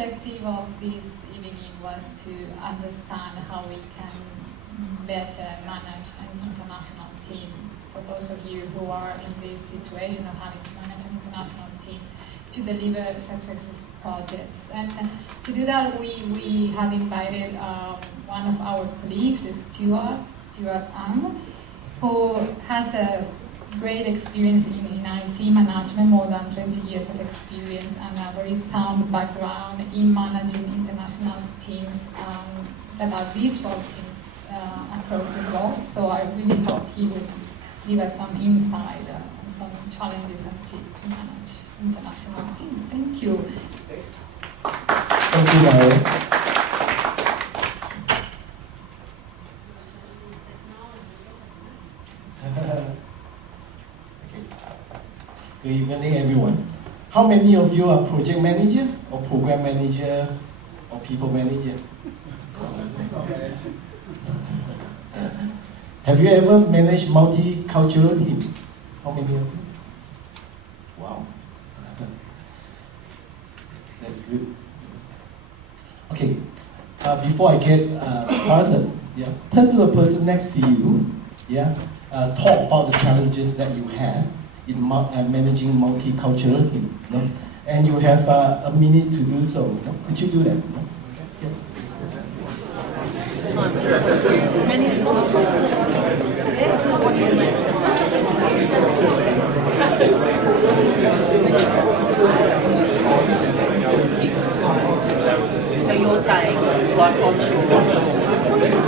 objective of this evening was to understand how we can better manage an international team. For those of you who are in this situation of having to manage an international team to deliver successful projects. And to do that, we have invited one of our colleagues, Stewart, who has a great experience in IT management, more than 20 years of experience, and a very sound background in managing international teams that are virtual teams across the globe. So I really hope he would give us some insight on some challenges and tips to manage international teams. Thank you. Thank you, Mary. Good evening, everyone. How many of you are project manager, or program manager, or people manager? Have you ever managed multicultural team? How many of you? Wow. That's good. Okay, before I get started, turn to the person next to you, talk about the challenges that you have in managing multicultural team. No? And you have a minute to do so. No? Could you do that? No? Manage multicultural teams. Yes, what do you mean? So you're saying, like onshore, offshore?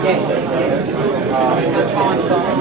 Yeah. So time zone.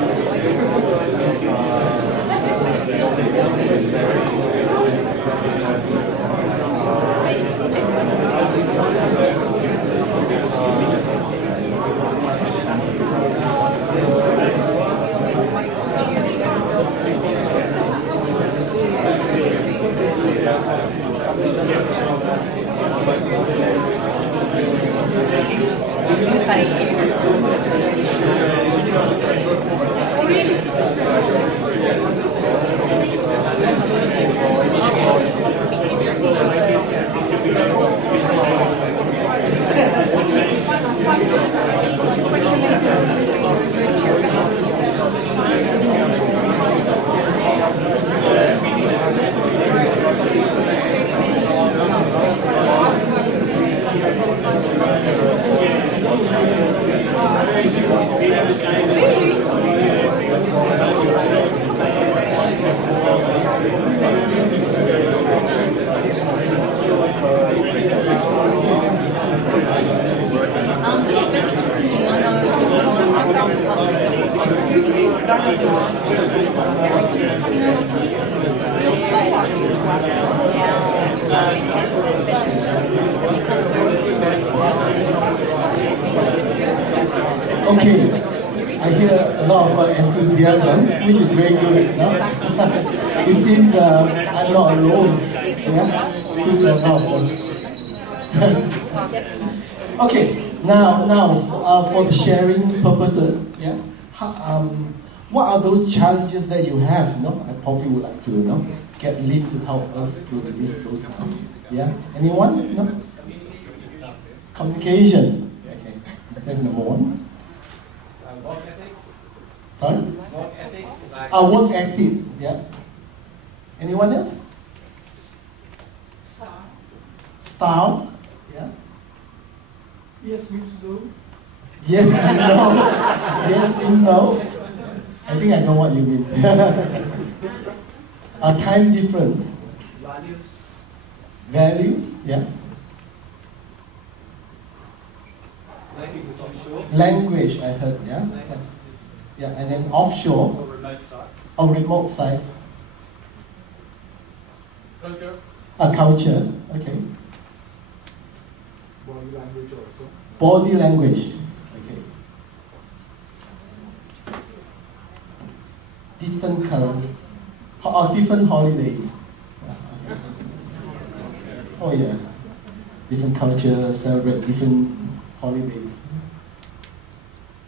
Okay, I hear a lot of enthusiasm, which is very good. No? It seems I'm not alone. Yeah? It seems a lot of us. Okay, now for the sharing purposes, what are those challenges that you have? No, I probably would like to get Lynn to help us to list those down. Yeah, anyone? No. Communication. Okay, that's number one. Work ethics. Sorry? Work ethics. Work ethics. Yeah. Anyone else? Style. Yeah. Yes, we do. Yes, we know. Yes, we know. I think I know what you mean. Time difference. Values. Values, yeah. Language, I heard, yeah. Yeah, and then offshore. Or remote sites. Or remote site. Culture. Culture, okay. Body language also. Body language, okay. Different color. Different holidays. Yeah, okay. Oh yeah. Different culture, celebrate different holidays.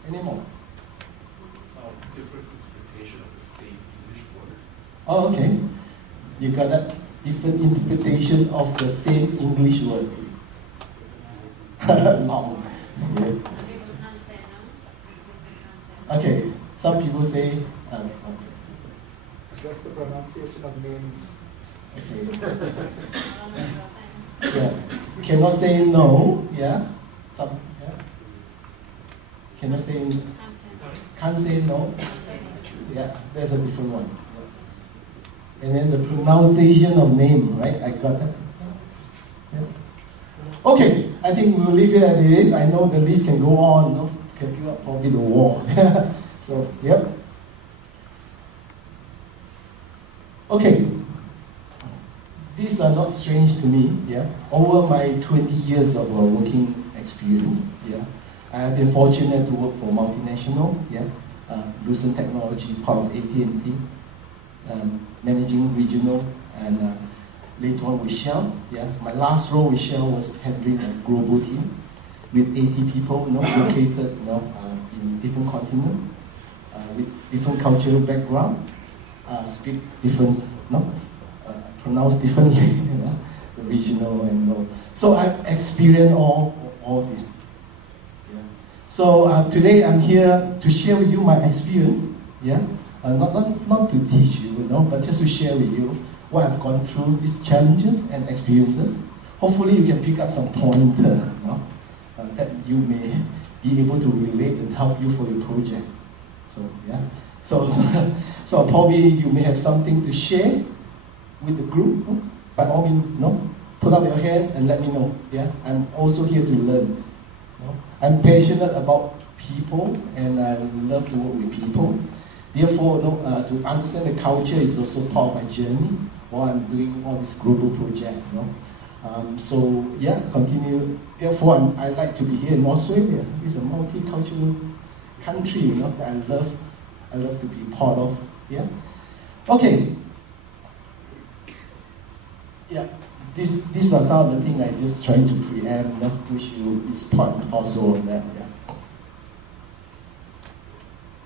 Any more? Different interpretation of the same English word. Oh, okay. You got that different interpretation of the same English word. Long. Yeah. Okay, some people say, okay. Just the pronunciation of names. Okay. Yeah. Cannot say no, yeah? Some, yeah? Cannot say, can't say no. Yeah, that's a different one. Yeah. And then the pronunciation of name, right? I got that. Yeah. Okay, I think we'll leave it as it is. I know the list can go on, no? Can fill up probably the wall. So, yep. Okay. These are not strange to me, yeah. Over my 20 years of working experience, yeah, I have been fortunate to work for multinational, yeah, Lucent Technology, part of AT&T, managing regional, and later on with Shell, yeah. My last role with Shell was handling a global team with 80 people, located, in different continents, with different cultural background, speak different, pronounce differently, the regional and all. So I've experienced all this. Yeah. So today I'm here to share with you my experience. Yeah, not to teach you, but just to share with you what I've gone through, these challenges and experiences. Hopefully you can pick up some pointer, that you may be able to relate and help you for your project. So yeah, so probably you may have something to share with the group. By all means, put up your hand and let me know. Yeah, I'm also here to learn. I'm passionate about people and I love to work with people. Therefore, to understand the culture is also part of my journey while I'm doing all this global project. So yeah, continue. Therefore, I like to be here in Australia. It's a multicultural country, that I love to be part of. Yeah. Okay. Yeah. These are some of the things I just trying to preempt, which is part also of that. Yeah.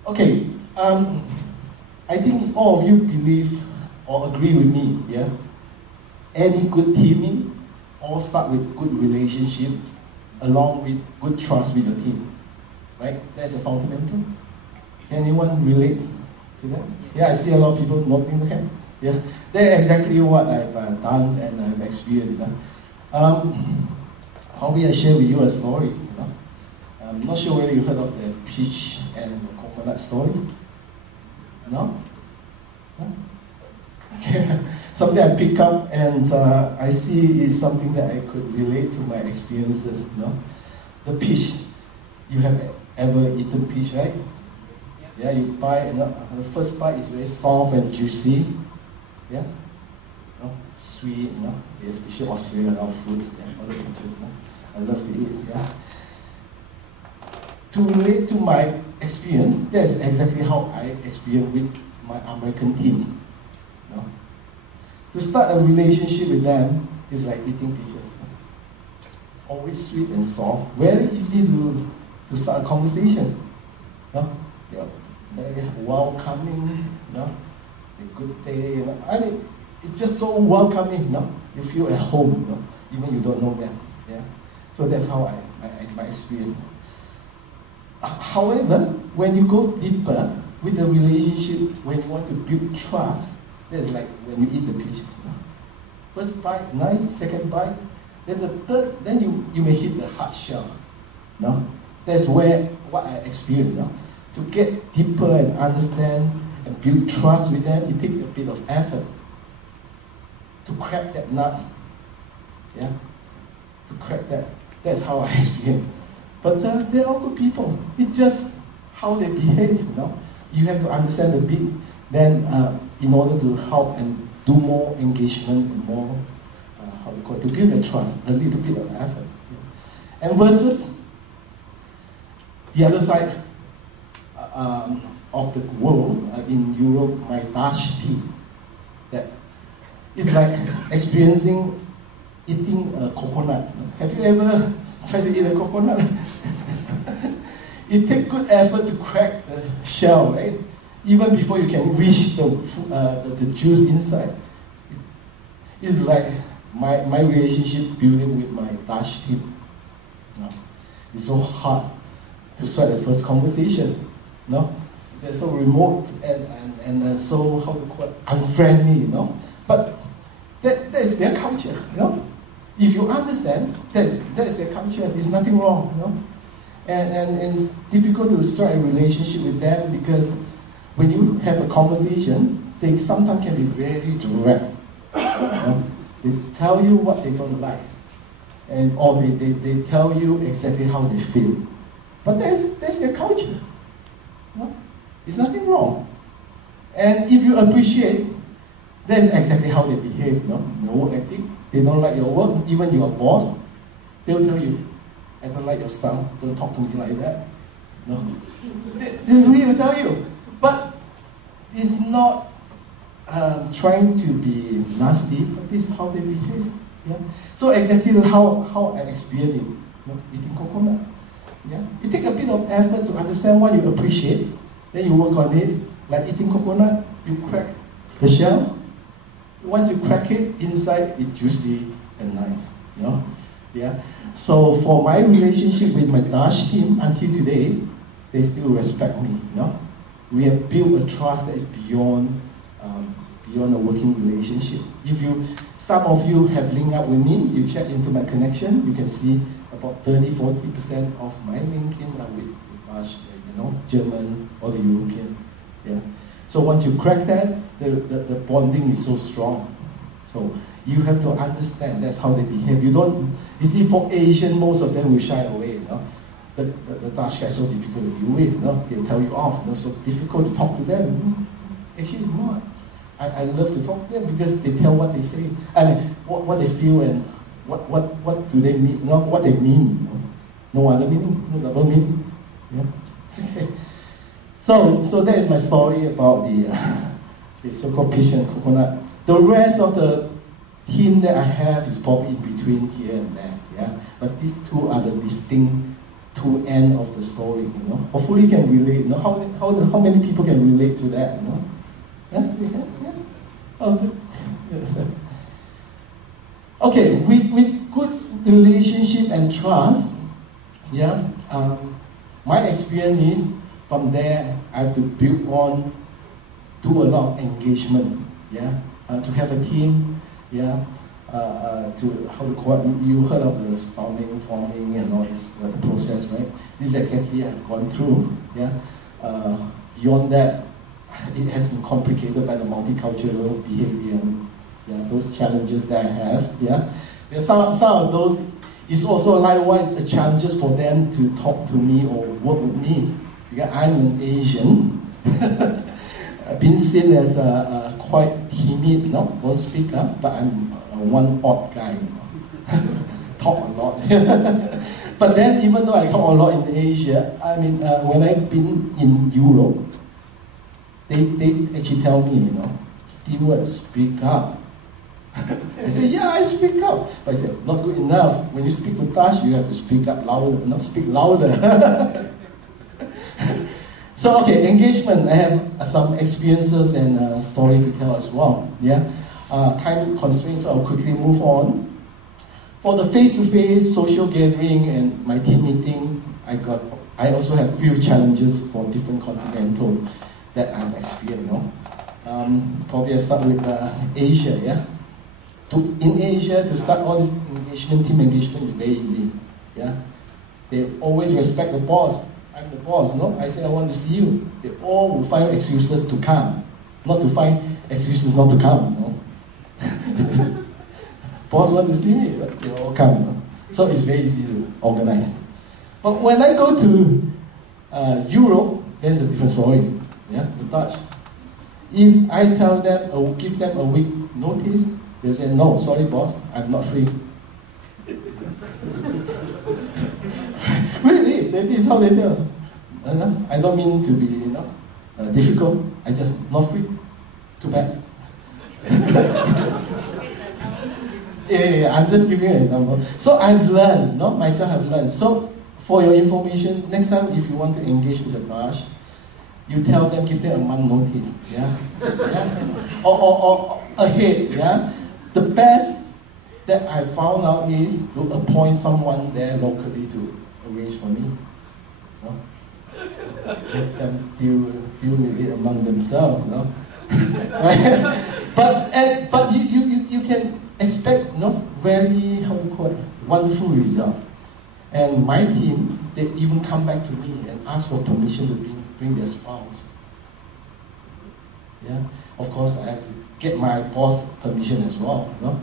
Okay. I think all of you believe or agree with me. Yeah. Any good teaming all start with good relationship, along with good trust with the team. Right? That's a fundamental. Anyone relate to that? Yeah, I see a lot of people nodding their head. Yeah, that's exactly what I've done and I've experienced. Probably I share with you a story. I'm not sure whether you heard of the peach and the coconut story. No? Okay. Something I pick up and I see is something that I could relate to my experiences. The peach. You have ever eaten peach, right? Yeah, you buy, the first bite is very soft and juicy. Yeah, sweet, especially Australia, our food, other countries, I love to eat. Yeah. To relate to my experience, that's exactly how I experienced with my American team. To start a relationship with them is like eating peaches. Always sweet and soft, very easy to start a conversation. They're very welcoming. A good day, I mean, it's just so welcoming, You feel at home, even you don't know them, yeah. So that's how my experience. However, when you go deeper with the relationship, when you want to build trust, that's like when you eat the peaches. First bite, nice. Second bite, then the third, then you may hit the hard shell. That's what I experienced. To get deeper and understand and build trust with them, it takes a bit of effort to crack that nut. Yeah, to crack that. That's how I experience. But they're all good people. It's just how they behave. You have to understand a bit. Then, in order to help and do more engagement and more, to build the trust, a little bit of effort. Yeah. And versus the other side of the world, in Europe, my Dutch team, that is like experiencing eating a coconut. Have you ever tried to eat a coconut? It takes good effort to crack the shell, right? Even before you can reach the juice inside. It's like my relationship building with my Dutch team. No. It's so hard to start the first conversation. No? They're so remote and so, how to call it, unfriendly, you know. But that is their culture, you know. If you understand, that is their culture. There's nothing wrong, you know. And it's difficult to start a relationship with them because when you have a conversation, they sometimes can be very direct. You know? They tell you what they don't like, or they tell you exactly how they feel. But that's their culture. You know? There's nothing wrong. And if you appreciate, that's exactly how they behave. You know? No ethic. They don't like your work. Even your boss, they'll tell you, I don't like your style. Don't talk to me like that. No. They really will tell you. But it's not trying to be nasty, but this is how they behave. Yeah? So exactly how I experienced it. You know, eating coconut. Yeah? It takes a bit of effort to understand what you appreciate. Then you work on it. Like eating coconut, you crack the shell. Once you crack it, inside it's juicy and nice. You know? Yeah? So for my relationship with my Dutch team until today, they still respect me. You know? We have built a trust that is beyond a working relationship. Some of you have linked up with me, you check into my connection, you can see about 30-40% of my LinkedIn are with Dutch, you know, German or the European. Yeah. So once you crack that, the bonding is so strong. So you have to understand that's how they behave. You see, for Asian, most of them will shy away. You know? The Dutch guy is so difficult to deal with. You know? They'll tell you off. You know? So difficult to talk to them. Actually, it's not. I love to talk to them because they tell what they say. I mean, what they feel and what do they mean? Not what they mean. You know? No other meaning, no double meaning. Yeah. Okay. So that is my story about the so-called peach and coconut. The rest of the team that I have is probably in between here and there. Yeah. But these two are the distinct two ends of the story. You know. Hopefully you can relate. You know, how many people can relate to that? You know. Yeah, you can? Yeah. Oh, good. Okay, with good relationship and trust, yeah, my experience is from there I have to build on, do a lot of engagement, yeah, to have a team, yeah, to how to call it, you heard of the storming, forming, and all this the process, right? This is exactly I've gone through, yeah. Beyond that, it has been complicated by the multicultural behavior, yeah, those challenges that I have, yeah. Some of those is also likewise the challenges for them to talk to me or work with me. Because I'm an Asian, I've been seen as quite timid, no, don't speak up, but I'm one odd guy, you know? Talk a lot. But then, even though I talk a lot in Asia, I mean, when I've been in Europe, they actually tell me, you know, Stewart, speak up. I say, yeah, I speak up. But I said, not good enough. When you speak to Dutch, you have to speak up louder, not speak louder. So, okay, engagement. I have some experiences and story to tell as well. Yeah, time constraints, so I'll quickly move on. For the face-to-face social gathering and my team meeting, I also have few challenges for different continental that I've experienced. You know? Probably I start with Asia. Yeah, in Asia to start all this engagement, team engagement is very easy. Yeah, they always respect the boss. I'm the boss, no? I say I want to see you. They all will find excuses to come, not to find excuses not to come, no? Boss want to see me, but they all come, no? So it's very easy to organize. But when I go to Europe, there's a different story. Yeah, the Dutch. If I tell them or give them a week notice, they'll say, no, sorry boss, I'm not free. Really, that is how they tell. I don't mean to be, you know, difficult. I just not free. Too bad. Yeah, I'm just giving you an example. So I've learned, no, myself have learned. So for your information, next time if you want to engage with the Dutch, you tell them, give them a month notice, yeah, yeah? Or ahead, yeah. The best that I found out is to appoint someone there locally to arrange for me. You know? Let them deal with it among themselves. You know? But you can expect, you know, very, how to call it, wonderful result. And my team, they even come back to me and ask for permission to bring their spouse. Yeah, of course I have to get my boss permission as well, you know.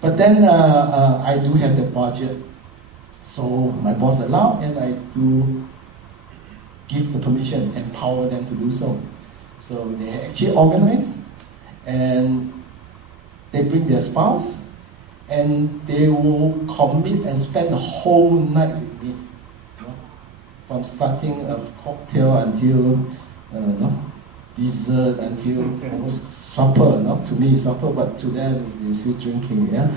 But then I do have the budget, so my boss allow, and I do give the permission, empower them to do so. So they actually organize, and they bring their spouse, and they will commit and spend the whole night with me, you know, from starting a cocktail until dessert, until almost supper. Not to me supper, but to them they still drinking. Yeah,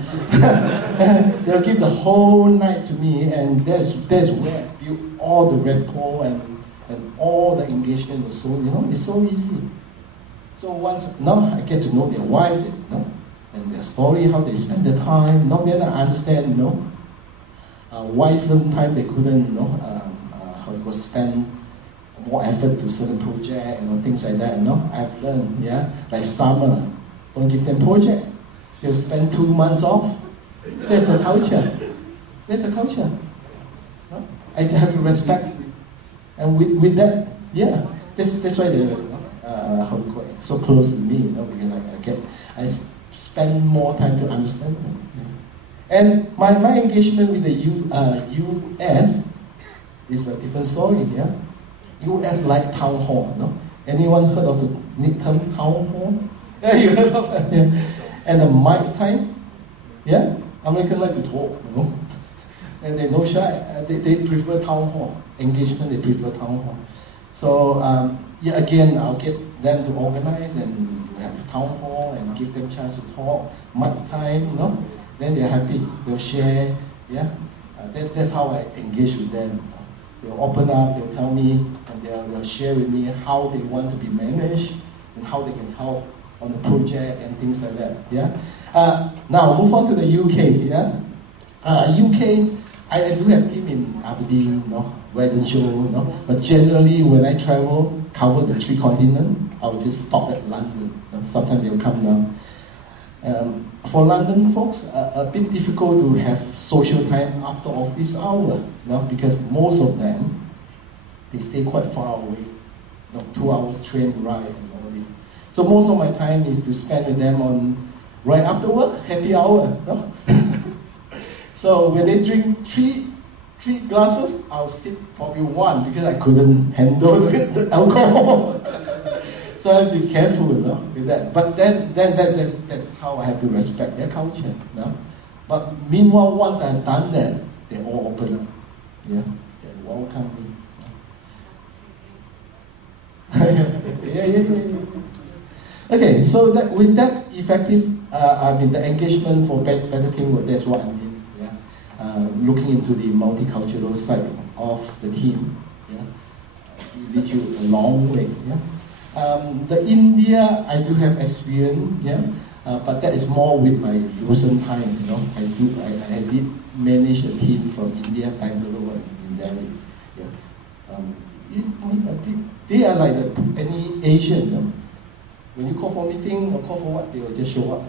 they'll give the whole night to me, and that's where I build all the rapport and all the engagement was so, you know, it's so easy. So once now I get to know their wife, you know, and their story, how they spend their time. Now then I understand, you know, why sometimes they couldn't, you know, how to spend more effort to certain project, you know, things like that. You know, I've learned, yeah, like summer, don't give them project. They'll spend 2 months off. There's a culture. There's a culture. No? I have to respect. And with that, yeah, that's why they're how to call it, so close to me, you know, because I spend more time to understand them. Yeah. And my engagement with the US is a different story. Yeah, US like town hall. No, anyone heard of the term town hall? Yeah, you heard of it. Yeah. And the mic time. Yeah, Americans like to talk. You know, and they no shy. They prefer town hall engagement. They prefer town hall. So yeah, again, I'll get them to organize and have a town hall and give them a chance to talk. Mic time, you know. Then they're happy. They'll share. Yeah, that's how I engage with them. They'll open up. They'll tell me, and they'll share with me how they want to be managed and how they can help on the project and things like that. Yeah. Now move on to the UK. Yeah. UK. I do have team in Aberdeen, you know, Wellington, you know, but generally when I travel, cover the 3 continents, I will just stop at London. You know, sometimes they will come down. For London folks, a bit difficult to have social time after office hour, you know, because most of them, they stay quite far away, you know, 2 hours train ride and all this. So most of my time is to spend with them on right after work, happy hour. You know? So when they drink three glasses, I'll sip probably 1 because I couldn't handle the alcohol. So I have to be careful, you know, with that. But then that's how I have to respect their culture. You know? But meanwhile, once I've done that, they all open up. Yeah, they welcome me. Yeah. Okay, so that with that effective, the engagement for better teamwork, that's what I mean. Looking into the multicultural side of the team, yeah, lead you a long way. Yeah, the India I do have experience, yeah, but that is more with my recent time. You know, I did manage a team from India, Bangalore, and Delhi. Yeah, they are like any Asian. You know? When you call for meeting or call for what, they will just show up.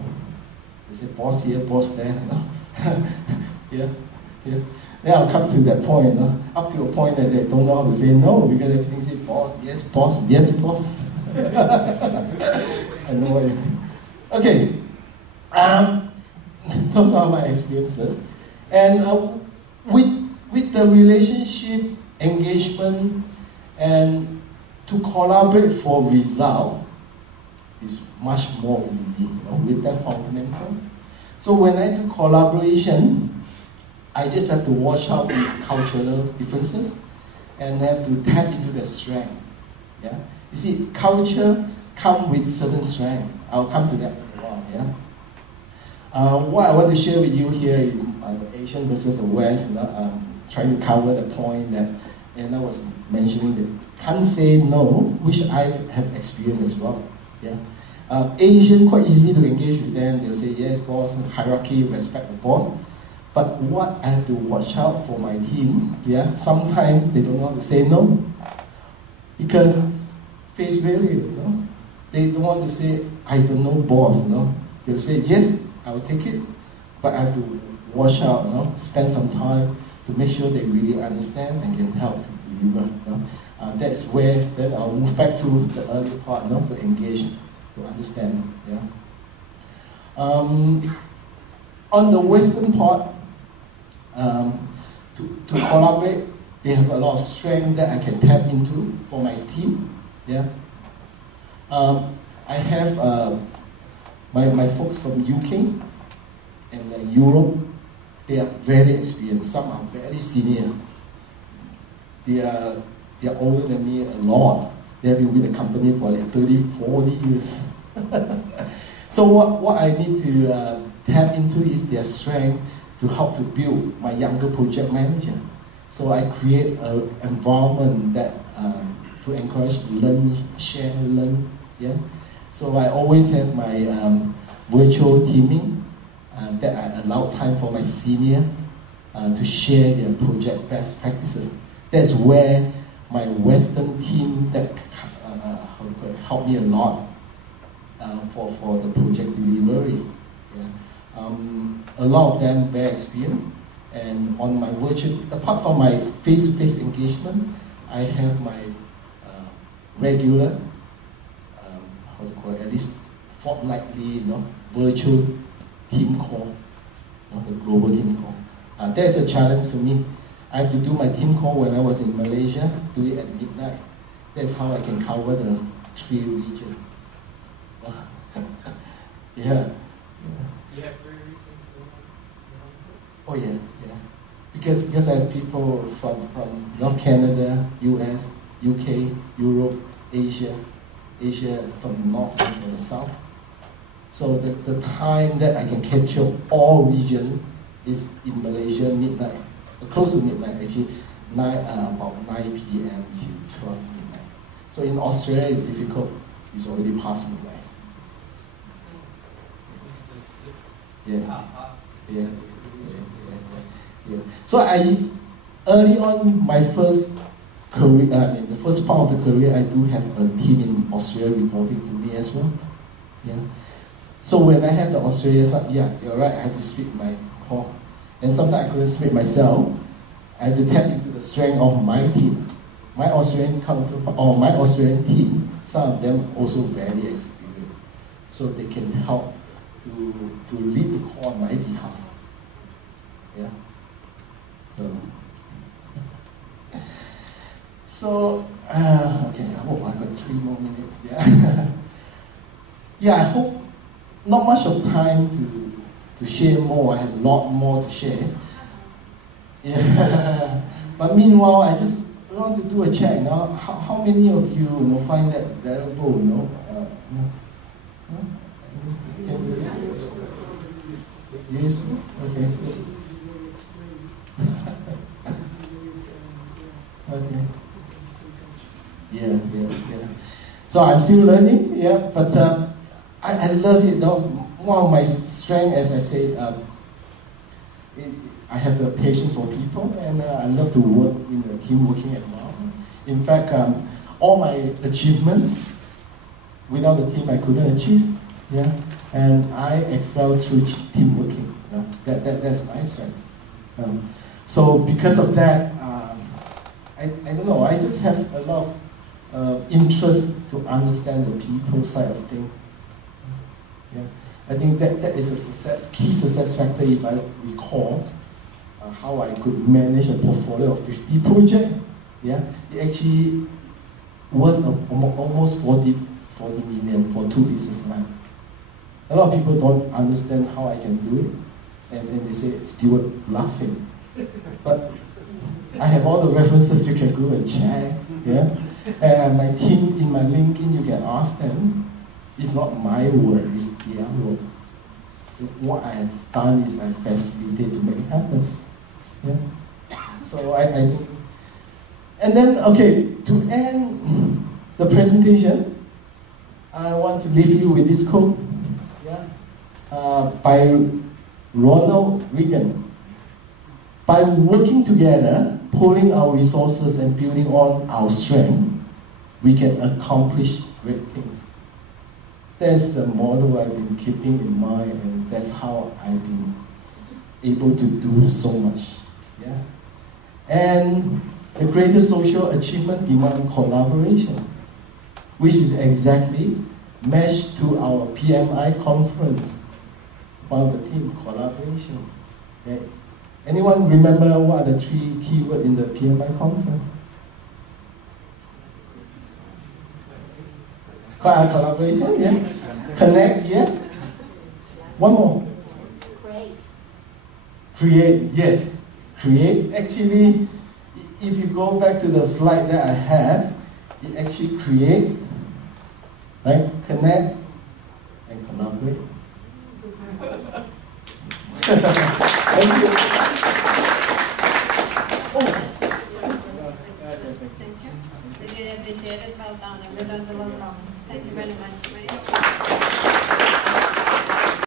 They say boss here, boss there. You know? Yeah. Then I'll come to that point, you know, up to a point that they don't know how to say no because everything says boss, yes boss. I know what you mean. Okay, those are my experiences, and with the relationship engagement and to collaborate for result is much more easy, you know, with that fundamental. So when I do collaboration, I just have to watch out with cultural differences and have to tap into the strength. Yeah, you see, culture comes with certain strength. I'll come to that in a while. Yeah. What I want to share with you here is the Asian versus the West. You know, trying to cover the point that Anna was mentioning that can't say no, which I have experienced as well. Yeah. Asian, quite easy to engage with them. They'll say, yes, boss, hierarchy, respect the boss. But what I have to watch out for my team, yeah, sometimes they don't know how to say no. Because face value, you know. They don't want to say, I don't know, boss, you know. They'll say, yes, I will take it, but I have to watch out, you know, spend some time to make sure they really understand and can help to deliver. You know. That's where then I'll move back to the early part, you know, to engage, to understand. Yeah. On the Western part, to collaborate, they have a lot of strength that I can tap into for my team. Yeah. I have my folks from UK and Europe. They are very experienced. Some are very senior. They are older than me a lot. They have been with the company for like 30, 40 years. So what I need to tap into is their strength to help to build my younger project manager. So I create an environment that to encourage learn, share, learn. Yeah. So I always have my virtual teaming that I allow time for my senior to share their project best practices. That's where my Western team that helped me a lot for the project delivery. Yeah. A lot of them very experienced, and on my virtual, apart from my face-to-face engagement, I have my regular, how to call it, at least fortnightly, you know, virtual team call, you know, the global team call. That's a challenge to me. I have to do my team call when I was in Malaysia, do it at midnight. That's how I can cover the 3 regions. Yeah. You have 3 regions Oh yeah, yeah. Because I have people from North Canada, US, UK, Europe, Asia from the north and from the south. So the time that I can capture all regions is in Malaysia midnight, close to midnight actually, about 9 p.m. to 12 midnight. So in Australia it's difficult, it's already past midnight. Yeah. So early on my first career, the first part of the career, I do have a team in Australia reporting to me as well. Yeah. So when I have the Australia side, yeah, you're right, I have to split my call. And sometimes I couldn't split myself. I have to tap into the strength of my team. My Australian counterpart, or my Australian team, some of them also very experienced. So they can help to lead the call on my behalf. Yeah. So okay, I hope I got 3 more minutes. Yeah. Yeah, I hope not much of time to share more. I have a lot more to share. Yeah. But meanwhile, I just want to do a check now. How many of you, find that valuable? Yes. Okay. Okay. Yeah. So I'm still learning, yeah, but I love it though. One of my strengths, as I say, I have the patience for people, and I love to work in a team working environment. In fact, all my achievements, without the team I couldn't achieve, yeah, and I excel through team working. That's my strength. So because of that, I don't know, I just have a lot of interest to understand the people side of things. Yeah. I think that is a key success factor if I recall how I could manage a portfolio of 50 projects. Yeah. It actually worth of almost 40 million for 2 business lines. A lot of people don't understand how I can do it, and they say, Stewart, laughing. But I have all the references you can go and check. Yeah? And my team in my LinkedIn, you can ask them. It's not my work, it's their work. What I have done is I facilitate to make it happen. Yeah? So I think. And then, okay, to end the presentation, I want to leave you with this quote, yeah, by Ronald Reagan. By working together, pooling our resources and building on our strength, we can accomplish great things. That's the model I've been keeping in mind, and that's how I've been able to do so much. Yeah? And the greatest social achievement demands collaboration, which is exactly matched to our PMI conference. One of the theme, collaboration. Okay. Anyone remember what are the 3 keywords in the PMI conference? Collaboration, yeah. Connect, yes. One more. Create, yes. Create. Actually, if you go back to the slide that I have, it actually create, right? Connect and collaborate. Thank you. Really appreciate it. Well done. Everyone, well done. Thank you very much.